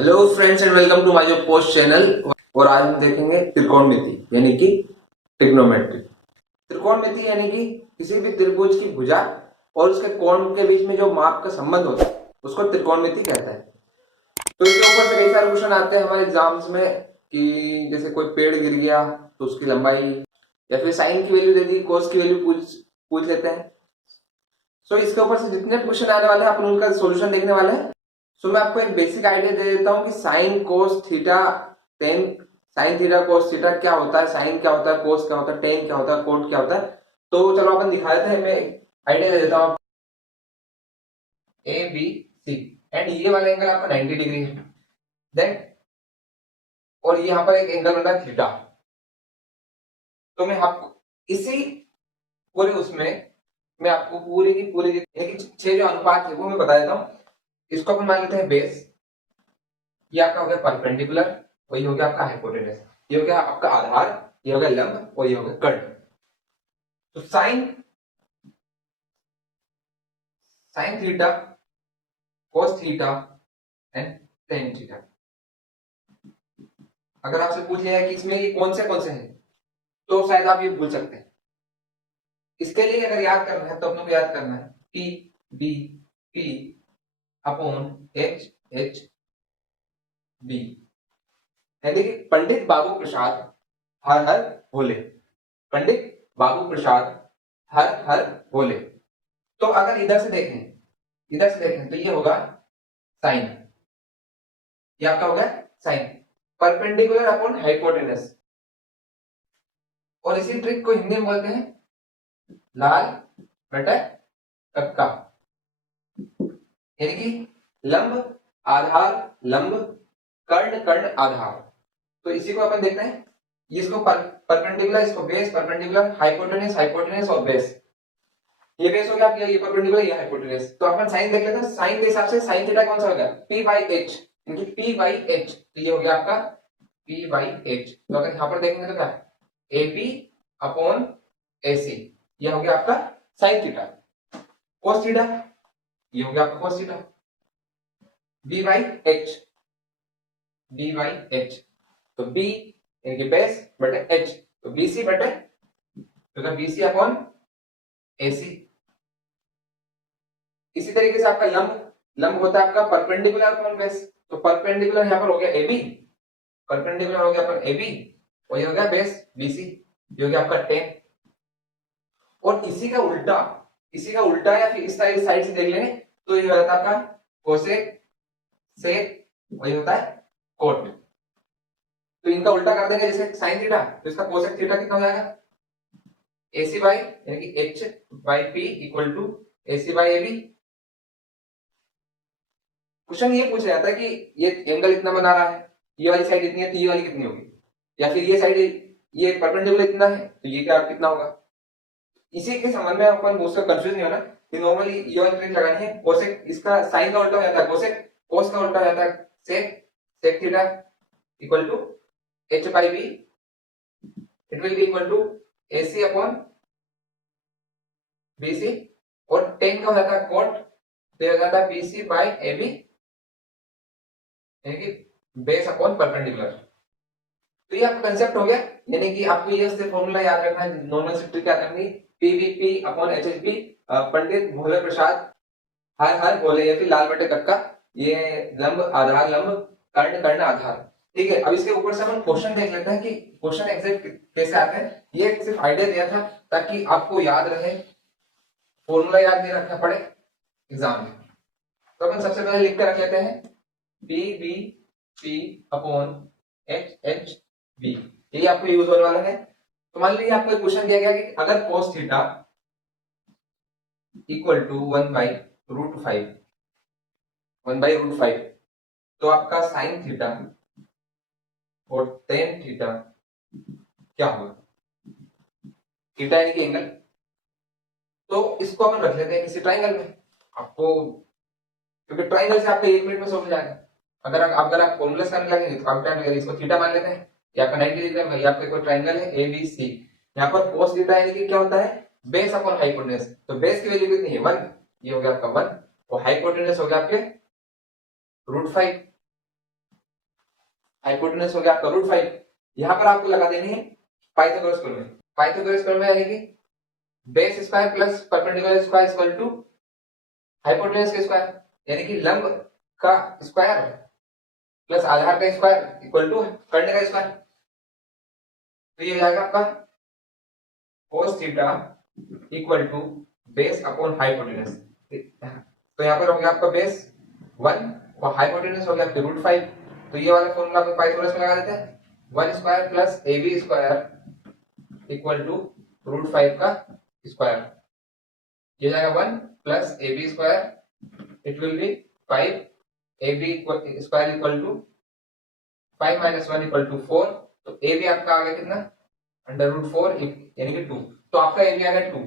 Hello friends and welcome to my job post channel. और आज हम देखेंगे त्रिकोणमिति यानी कि ट्रिग्नोमेट्री। त्रिकोणमिति यानी कि किसी भी त्रिभुज की भुजा और उसके कोण के बीच में जो माप का संबंध होता है उसको त्रिकोणमिति कहता है। तो इसके ऊपर से कई सारे क्वेश्चन आते हैं हमारे एग्जाम्स में कि जैसे कोई पेड़ गिर गया तो उसकी लंबाई, या फिर साइन की वैल्यू दे दी, कोस की वैल्यू पूछ पूछ लेते हैं। सो इसके ऊपर से जितने क्वेश्चन आने वाले हैं अपन उनका सोल्यूशन देखने वाले हैं। सो मैं आपको एक बेसिक आइडिया दे देता हूँ कि sine cos theta tan, sign theta cos theta क्या होता है, साइन क्या होता है, कोस क्या होता है, टेन क्या होता है, कोट क्या होता है। तो चलो अपन दिखा देते हैं। मैं आइडिया दे देता हूँ। ए बी सी एंड ये वाला एंगल आपका 90 डिग्री है। देन और यहाँ पर एक एंगल बन रहा है थीटा। तो मैं आपको इसी पूरे उसमें मैं आपको पूरी की पूरी छह जो अनुपात है वो मैं बता देता हूँ। इसको अपन मान लेते हैं बेस। ये आपका हो गया परपेंडिकुलर, वही हो गया आपका हाइपोटेनस, ये हो गया आपका आधार, ये हो गया लंब और ये हो गया कर्ण। तो sine sine theta cos theta and tan theta. अगर आपसे पूछ लिया कि इसमें ये कौन से हैं तो शायद आप ये भूल सकते हैं। इसके लिए अगर याद करना है तो अपने को याद करना है P B P upon H H B, यानी कि पंडित बाबू प्रसाद हर हर भोले। पंडित बाबू प्रसाद हर हर भोले। तो अगर इधर से देखें तो ये होगा साइन, ये आपका होगा साइन परपेंडिकुलर अपॉन हाइपोटेनस। और इसी ट्रिक को हिंदी में बोलते हैं लाल बटा कक्का, यानी कि लंब आधार लंब कर्ण कर्ण आधार। तो इसी को अपन देखते हैं। इसको परपेंडिकुलर, इसको बेस, परपेंडिकुलर हाइपोटेनस हाइपोटेनस और बेस। ये बेस हो गया आपका, ये परपेंडिकुलर, ये हाइपोटेनस। तो अपन साइन देख लेते हैं। साइन के हिसाब से साइन थीटा कौन सा हो गया p बाई h, यानी p बाई h। तो ये हो गया आपका p बाई h। तो अगर यहां पर देखेंगे तो क्या AP अपॉन AC, ये हो गया आपका साइन थीटा। कोस थीटा ये हो गया आपका cos theta. b by h, b by h। तो b यानी बेस बटे h, तो BC बटे, तो BC अपॉन AC। इसी तरीके से आपका लंब, लंब होता है आपका परपेंडिकुलर अपॉन बेस। तो परपेंडिकुलर यहां पर हो गया AB, परपेंडिकुलर हो गया अपन AB और ये हो गया बेस BC, ये हो गया आपका 10। और इसी का उल्टा या फिर इस साइड से देख लेंगे तो ये होता है आपका कोसेक सेक, वही होता है कोट। तो इनका उल्टा कर देंगे जैसे साइन थीटा, तो इसका कोसेक थीटा कितना हो जाएगा AC बाई, यानी कि H by P equal to AC by AB। Question ये पूछा जाता है कि ये एंगल इतना बना रहा है, ये वाली साइड इतनी है तो ये वाली कितनी होगी, या फिर ये साइड ये परपेंडिकुलर इतना है तो ये क्या कितना होगा। इसी के संबंध में अपन उसका कंफ्यूज नहीं होना कि नॉर्मली ये वाली ट्रिक लगानी है। कोसेक इसका साइन का उल्टा हो जाता है कोसेक, कोस का उल्टा हो जाता है sec, sec theta equal to h by b, it will be equal to AC upon BC। और टेन का हो जाता है कोट, तो हो जाता है BC बाई AB, यानी कि बेस अपॉन परपेंडिकुलर। तो ये आपका कंसेप्ट हो गया, यानी कि आपको ये से फॉर्मूला याद रखना है। नॉर्मल से ट्रिक क्या करनी, PVP अपॉन HHP, पंडित भोले प्रसाद हर हर भोले, या फिर लाल बटे कक्का, ये लंब आधार लंब कर्ण कर्ण आधार। ठीक है, अब इसके ऊपर से हम क्वेश्चन देख लेते हैं कि क्वेश्चन एग्जैक्ट कैसे आते हैं। ये सिर्फ आइडिया दिया था ताकि आपको याद रहे, फॉर्मूला याद नहीं रखना पड़े एग्जाम में। तो अपन सबसे पहले लिख कर रख लेते हैं PVP अपॉन HHB, यही आपको यूज होने वाला है। तो मान लीजिए आपको क्वेश्चन दिया गया कि अगर cos थीटा इक्वल टू 1/√5, 1/√5, तो आपका साइन थीटा और टेन थीटा क्या होगा। थीटा यानी कि एंगल, तो इसको अपन रख लेते हैं किसी ट्राइंगल में आपको, क्योंकि ट्राइंगल से आपका 1 मिनट में सॉल्व हो जाएगा। अगर आप फॉर्मूला करने लगेंगे तो काफी टाइम लगेगा। इसको थीटा मान लेते हैं, ये आपका 90 डिग्री में, ये आपका कोई ट्राइंगल है ABC। यहाँ पर cos थीटा यानी कि क्या होता है बेस अपॉन हाइपोटेनस। तो बेस की वैल्यू कितनी है 1, ये हो गया आपका 1, और हाइपोटेनस हो गया आपके √5। हाइपोटेनस हो गया आपका √5। यहाँ पर आपको लगा देनी है पाइथागोरस प्रमेय। पाइथागोरस प्रमेय यानी कि base square plus perpendicular square equal to hypotenuse का स्क्वायर, यानी कि लंब का स्क्वायर प्लस आधार का स्क्वायर इक्वल टू कर्ण का स्क्वायर। तो ये हो जाएगा आपका cos theta equal to base upon hypotenuse. तो यहाँ पर हो गया आपका बेस 1 और हाइपोटेनस हो गया आपके √5। तो ये वाला फॉर्मूला को पाइथागोरस में लगा देते हैं। 1 square plus ab square equal to √5 का स्क्वायर। ये जाएगा 1 plus ab square, it will be 5 ab square equal to 5 minus 1 equal to 4। तो ab आपका आ गया कितना, √4 यानी कि 2। तो आपका एरिया आ गया 2।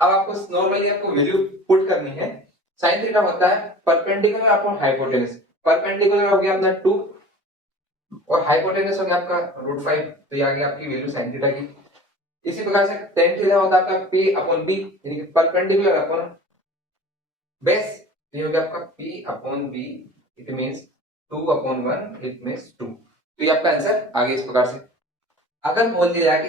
अब आपको नॉर्मली आपको वैल्यू पुट करनी है। sin थीटा होता है परपेंडिकुलर अपॉन हाइपोटेनस। परपेंडिकुलर हो गया अपना 2 और हाइपोटेनस हो गया आपका √5। तो ये आ गया आपकी वैल्यू sin थीटा की। इसी प्रकार से tan थीटा होता है आपका p अपॉन b, यानी कि परपेंडिकुलर अपॉन बेस। तो ये हो गया आपका p upon b, it means 2 upon 1, it means 2। तो ये आपका आंसर आ गया इस प्रकार से। अगर बोल दिया जाए कि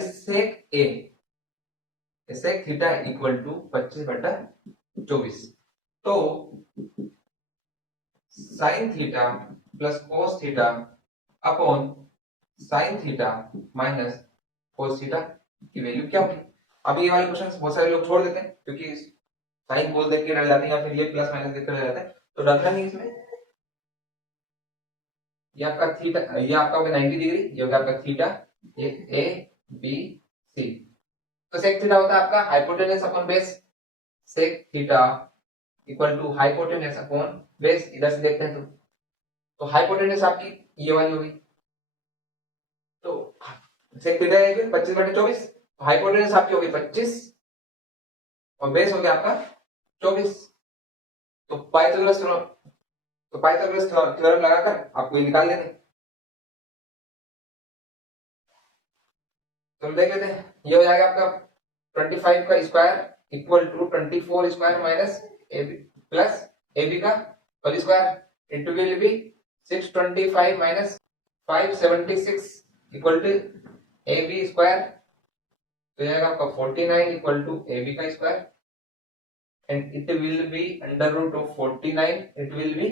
सेक थीटा इक्वल टू 25/24, तो sine theta plus cos theta upon sine theta minus cos theta की वैल्यू क्या होगी। अब ये वाले क्वेश्चन बहुत सारे लोग छोड़ देते हैं क्योंकि साइन कोस देख के डर जाते हैं या फिर ये प्लस माइनस देख कर डर जाते हैं, तो डरना नहीं इसमें। ये आपका थीटा, ये आपका होगा 90 डिग्री, ये होगा आपका थीटा, ये ए बी सी। तो सेक थीटा होता है आपका hypotenuse upon base. Sec theta equal to hypotenuse upon base. इधर से देखते हैं तो हाइपोटेनस आपकी ये वाली होगी। तो सेक थीटा है 25/24, हाइपोटेनस आपकी होगी 25 और बेस हो गया आपका 24। तो पाइथागोरस थ्योरम लगाकर आपको ये निकाल लेते हैं। तो देख लेते हैं, ये हो जाएगा आपका 25 का square equal to 24 square minus ab plus ab का whole square into will be 625 minus 576 equal to ab square. तो ये आएगा आपका 49 इक्वल टू ab का square and it will be under root of 49, it will be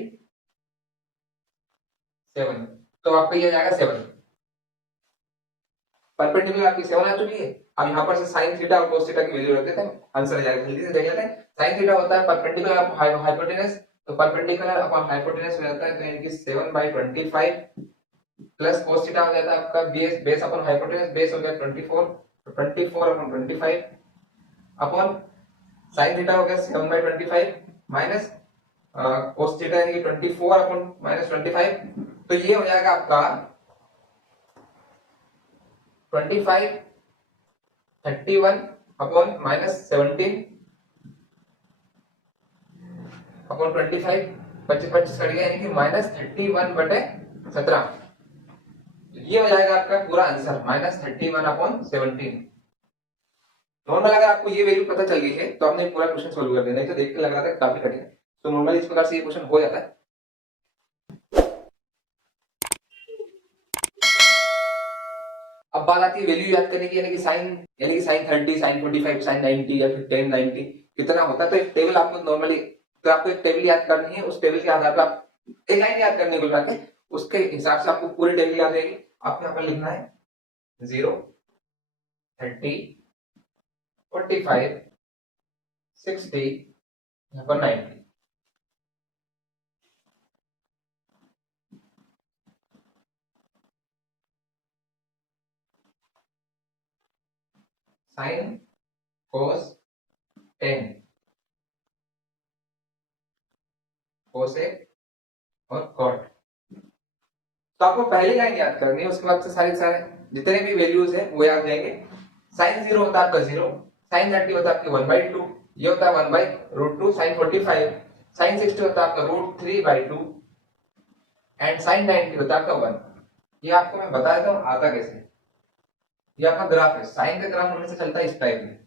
7। तो आपका ये जाएगा 7। परपेंडिकुलर आपकी 7 आ चुकी है। अब यहाँ पर से sin थीटा और cos थीटा की वैल्यू रख देते हैं, आंसर आ जाएगा। जल्दी से देख लेते हैं। sin थीटा होता है परपेंडिकुलर अपॉन हाइपोटेनस, तो परपेंडिकुलर अपॉन हाइपोटेनस हो जाता है तो यानी कि 7/25 प्लस cos थीटा हो जाता है आपका बेस अपॉन हाइपोटेनस, बेस हो गया 24, तो 24/25 अपॉन sin थीटा हो गया 7/25 माइनस cos थीटा यानी कि 24/-25। तो ये हो जाएगा आपका 25 31 अपॉन -17 अपॉन 25, 25 कट गया यानी कि -31/17। ये हो जाएगा आपका पूरा आंसर -31/17। नॉर्मल अगर आपको ये वैल्यू पता चल गई है तो आपने पूरा क्वेश्चन सोल्व कर देना है। तो देख के लग रहा था काफी कठिन है, तो नॉर्मली इस प्रकार से ये क्वेश्चन हो जाता है। अब बात आती है वैल्यू याद करने की, यानी कि sin 30, sin 45, sin 90 या फिर tan 90 कितना होता है। तो एक टेबल आपको नॉर्मली, तो आपको एक टेबल याद करनी है, उस टेबल के आधार पर आप एक लाइन याद करने को कहते हैं, उसके हिसाब से आपको पूरी टेबल याद रहेगी। आपको यहाँ पर लिखना है 0, 30, 45, 60, यहाँ पर 90। साइन, कोस, टेन, कोसेक और कॉट। तो आपको पहली लाइन याद करनी है, उसके बाद से सारे जितने भी वैल्यूज है वो याद रहेंगे। साइन 0 होता है आपका 0, साइन 30 होता है आपके 1/2, ये होता है 1/√2, साइन 45, साइन 60 होता है आपका √3/2 एंड साइन 90 होता है आपका 1। ये आपको मैं बता देता हूँ आता कैसे। ये आपका ग्राफ है, साइन का ग्राफ हमेशा चलता है इस टाइप में।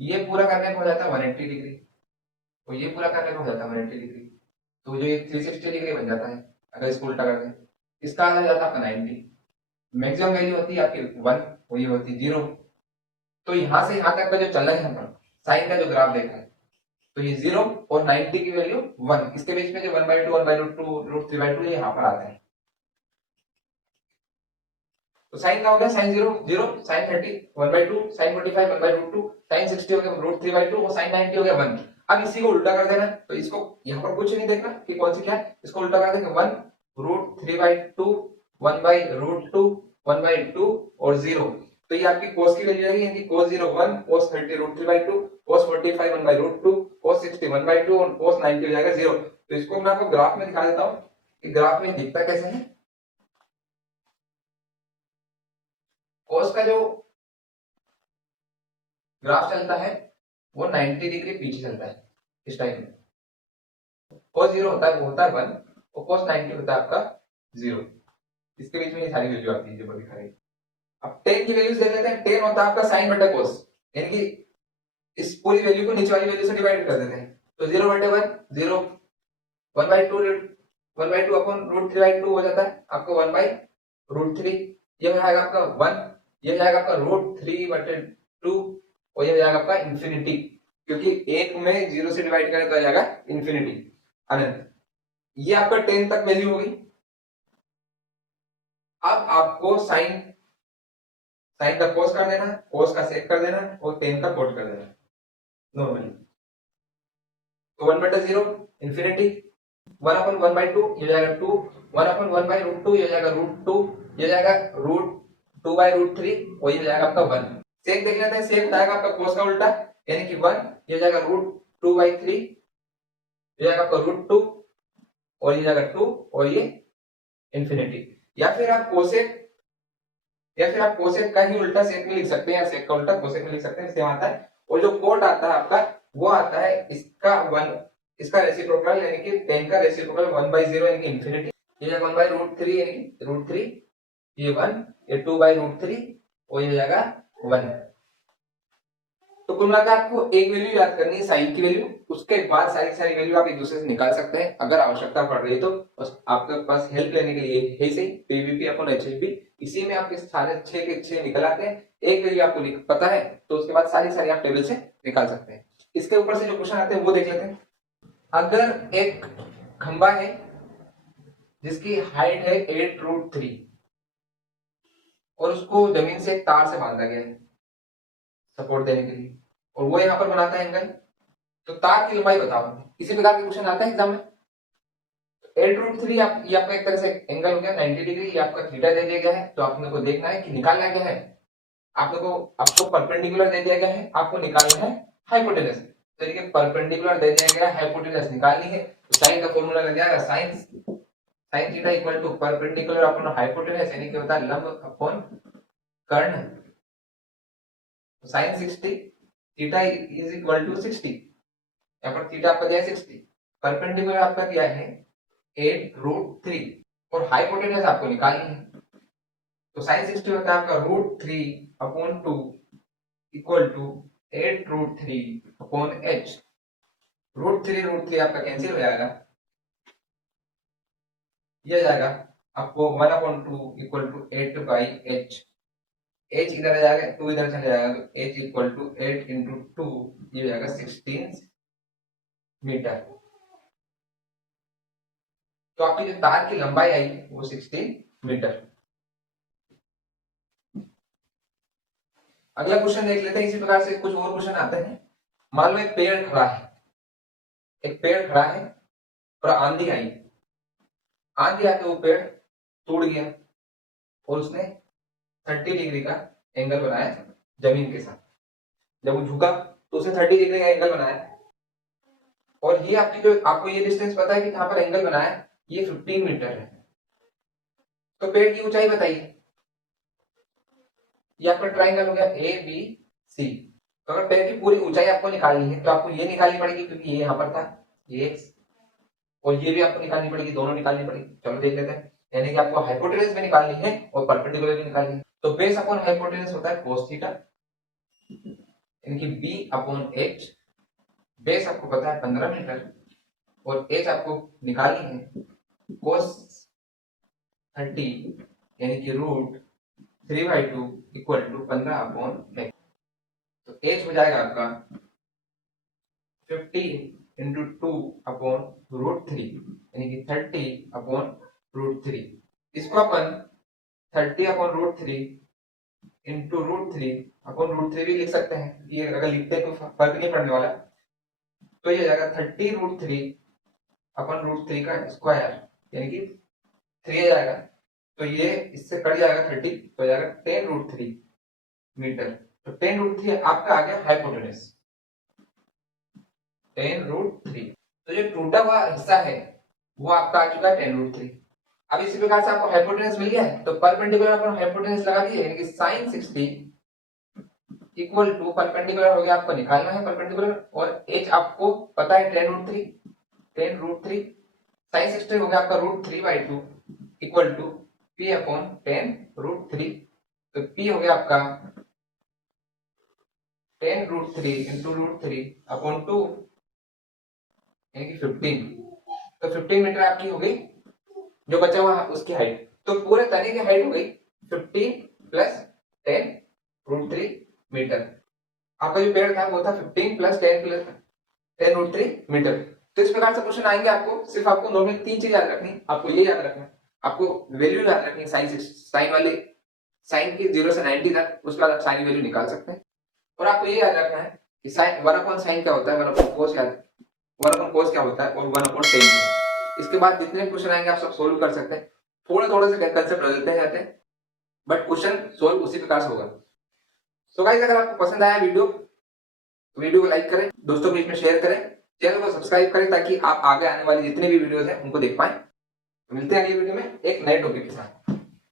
ये पूरा करने को हो जाता है 180 डिग्री, तो ये पूरा करने को हो जाता है 180 डिग्री, तो ये 360 डिग्री बन जाता है अगर इसको उल्टा कर दें। इसका आ जाता है आपका 90। मैक्सिमम वैल्यू होती है आपकी 1 और ये होती है 0। तो यहां से यहां तक का जो चलना है हम साइन का जो ग्राफ देखा है, तो ये 0 और 90 की वैल्यू 1, इसके बीच में जो 1/2 1/√2 √3/2 ये यहाँ पर आता है। तो साइन का हो गया साइन 0 0, साइन 30 1/2, साइन 45 1/√2, साइन 60 हो गया √3/2 और साइन 90 हो गया 1। अब इसी को उल्टा कर देना, तो इसको यहाँ पर कुछ नहीं देखना कि कौन सी क्या है, इसको उल्टा कर देंगे 1 √3/2 1/√2 1/2 और 0। तो ये आपकी cos की वैल्यू आएगी, यानी cos 0 1, cos 30 √3/2, cos 45 1/√2, cos 60 1/2 और cos 90 हो जाएगा 0। तो इसको मैं आपको ग्राफ में दिखा देता हूँ कि ग्राफ में दिखता कैसे है। cos का जो ग्राफ चलता है वो 90 डिग्री पीछे चलता है इस टाइम में। cos 0 होता है वो होता है 1 और cos 90 होता है आपका 0। इसके बीच में ये सारी वैल्यू आती है जो दिखा रही है। अब tan की वैल्यूज देख लेते हैं। tan होता है आपका sin बटा cos, यानी कि इस पूरी वैल्यू को नीचे वाली वैल्यू से डिवाइड कर देते हैं। तो 0/1 0, 1/2 1/2 अपॉन √3/2 हो जाता है आपका 1/√3। ये हो जाएगा आपका 1, ये हो जाएगा आपका √3/2 और ये हो जाएगा आपका इंफिनिटी, क्योंकि एक में 0 से डिवाइड करें तो आ जाएगा इंफिनिटी अनंत। ये आपका 10 तक वैल्यू होगी। अब आपको साइन साइन का cos कर देना, cos का sec कर देना और 10 का cot कर देना नॉर्मली। तो 1/0 इंफिनिटी, 1/1/2 ये जाएगा 2, 1/1/√2 ये जाएगा √2, ये जाएगा √2/√3 और ये जाएगा आपका 1। सेक देख लेते हैं। सेक जाएगा आपका cos का उल्टा, यानी कि 1, ये जाएगा √2/3, ये जाएगा आपका √2 और ये जाएगा 2 और ये इंफिनिटी। या फिर आप कोसेक का ही उल्टा सेक में लिख सकते हैं, या सेक का उल्टा कोसेक में लिख सकते हैं, सेम आता है। और जो कोट आता है आपका वो आता है इसका 1, इसका रेसिप्रोकल, यानी कि 10 का रेसिप्रोकल 1/0 यानी कि इंफिनिटी। ये 1/√3 यानी कि √3, ये 1, ये 2/√3 और ये जाएगा 1। तो कुल मिलाकर आपको एक वैल्यू याद करनी है साइन की वैल्यू, उसके बाद सारी सारी वैल्यू आप एक दूसरे से निकाल सकते हैं अगर आवश्यकता पड़ रही है तो। बस आपके पास हेल्प लेने के लिए है सही पीवीपी अपॉन एचएचबी, इसी में आपके सारे 6 के 6 निकल आते हैं। एक वैल्यू आपको पता है तो उसके बाद सारी सारी आप टेबल से निकाल सकते हैं। इसके ऊपर से जो क्वेश्चन आते हैं वो देख लेते हैं। अगर एक खंबा है जिसकी हाइट है 8√3 और उसको जमीन से एक तार से बांधा गया है सपोर्ट देने के लिए, और वो यहाँ पर बनाता है एंगल, तो तार की लंबाई बताओ। इसी प्रकार के क्वेश्चन आता है एग्जाम में। 8√3 आप ये आपका एक तरह से एंगल हो गया 90 डिग्री, ये आपका थीटा दे दिया गया है, तो आपने को देखना है कि निकालना क्या है। आपको परपेंडिकुलर दे दिया गया है, आपको निकालना है हाइपोटेनस। तो देखिए परपेंडिकुलर दे दिया गया है, हाइपोटेनस निकालनी है। तो साइन का फॉर्मूला लग जाएगा sine theta equal to perpendicular upon hypotenuse, यानी कि होता है लंब अपॉन कर्ण। Sine 60 theta is equal to 60, यहाँ पर थीटा आपका दिया है 60, परपेंडिकुलर आपका दिया है 8√3 और हाइपोटेनस आपको निकालनी है। तो साइन 60 होता है आपका √3/2 इक्वल टू 8√3 अपॉन h। √3 आपका कैंसिल हो जाएगा, ये जाएगा आपको 1/2 इक्वल टू 8/h। h इधर आ जाएगा, 2 इधर चले जाएगा, तो h इक्वल टू 8 इंटू 2 ये हो जाएगा 16 मीटर। तो आपकी जो तार की लंबाई आई वो 16 मीटर। अगला क्वेश्चन देख लेते हैं। इसी प्रकार से कुछ और क्वेश्चन आते हैं। मान लो एक पेड़ खड़ा है, एक पेड़ खड़ा है और आंधी आई, आंधी आके वो पेड़ टूट गया और उसने 30 डिग्री का एंगल बनाया जमीन के साथ। जब वो झुका तो उसने 30 डिग्री का एंगल बनाया, और ये आपको ये डिस्टेंस पता है कि कहां पर एंगल बनाया, ये 15 मीटर है। तो पेड़ की ऊंचाई बताइए। ये आपका ट्राइंगल हो गया ए बी सी। तो अगर पेड़ की पूरी ऊंचाई आपको निकालनी है तो आपको ये निकालनी पड़ेगी, क्योंकि ये यहां पर था ये, और ये भी आपको निकालनी पड़ेगी, दोनों निकालनी पड़ेगी। चलो देख लेते हैं। यानी कि आपको हाइपोटेनस भी निकालनी है और परपेंडिकुलर भी निकालनी है। तो बेस अपॉन हाइपोटेनस होता है cos थीटा, यानी कि b अपॉन h। बेस आपको पता है 15 मीटर और h आपको निकालनी है cos 30 यानी कि √3/2 इक्वल टू 15/9। तो एच हो जाएगा आपका 15 इंटू 2/√3 यानी कि 30/√3। इसको अपन 30/√3 इंटू √3/√3 भी लिख सकते हैं। ये अगर लिखते हैं तो फर्क नहीं पड़ने वाला। तो ये हो जाएगा 30√3/√3 का स्क्वायर यानी कि 3 आ जाएगा। तो ये इससे कट जाएगा 30, तो हो जाएगा 10√3 मीटर। तो 10√3 आपका आ गया हाइपोटेनस, 10√3। तो जो टूटा हुआ हिस्सा है वो आपका आ चुका है 10√3। अब इसी प्रकार से आपको हाइपोटेनस मिल गया है, तो परपेंडिकुलर अपन हाइपोटेनस लगा दिए यानी कि sin 60 इक्वल टू परपेंडिकुलर हो गया, आपको निकालना है परपेंडिकुलर, और h आपको पता है 10√3 sin 60 हो गया आपका √3/2 इक्वल टू p/10√3। तो p हो गया आपका 10√3 इंटू √3/2 यानी कि 15। तो 15 मीटर आपकी हो गई, जो बचा हुआ उसकी हाइट। तो पूरे तने की हाइट हो गई 15 प्लस 10√3 मीटर। आपका जो पेड़ था वो था 15 प्लस 10√3 मीटर। तो इस प्रकार से क्वेश्चन आएंगे आपको। सिर्फ आपको नॉर्मल 3 चीज याद रखनी, आपको ये याद रखना, आपको वैल्यू याद रखनी साइन वाली, साइन की 0 से 90 तक, उसके बाद आप साइन वैल्यू निकाल सकते हैं। और आपको ये याद रखना है कि साइन 1/sin क्या होता है, 1/cos क्या होता है, और 1/tan। इसके बाद जितने क्वेश्चन आएंगे आप सब सोल्व कर सकते हैं। थोड़े थोड़े से कंसेप्ट बदलते जाते हैं, बट क्वेश्चन सोल्व उसी प्रकार से होगा। तो गाइस, अगर आपको पसंद आया वीडियो तो वीडियो को लाइक करें, दोस्तों को इसमें शेयर करें, चैनल को सब्सक्राइब करें ताकि आप आगे आने वाली जितनी भी वीडियोस हैं उनको देख पाएं। मिलते हैं अगली वीडियो में एक नए टॉपिक के साथ।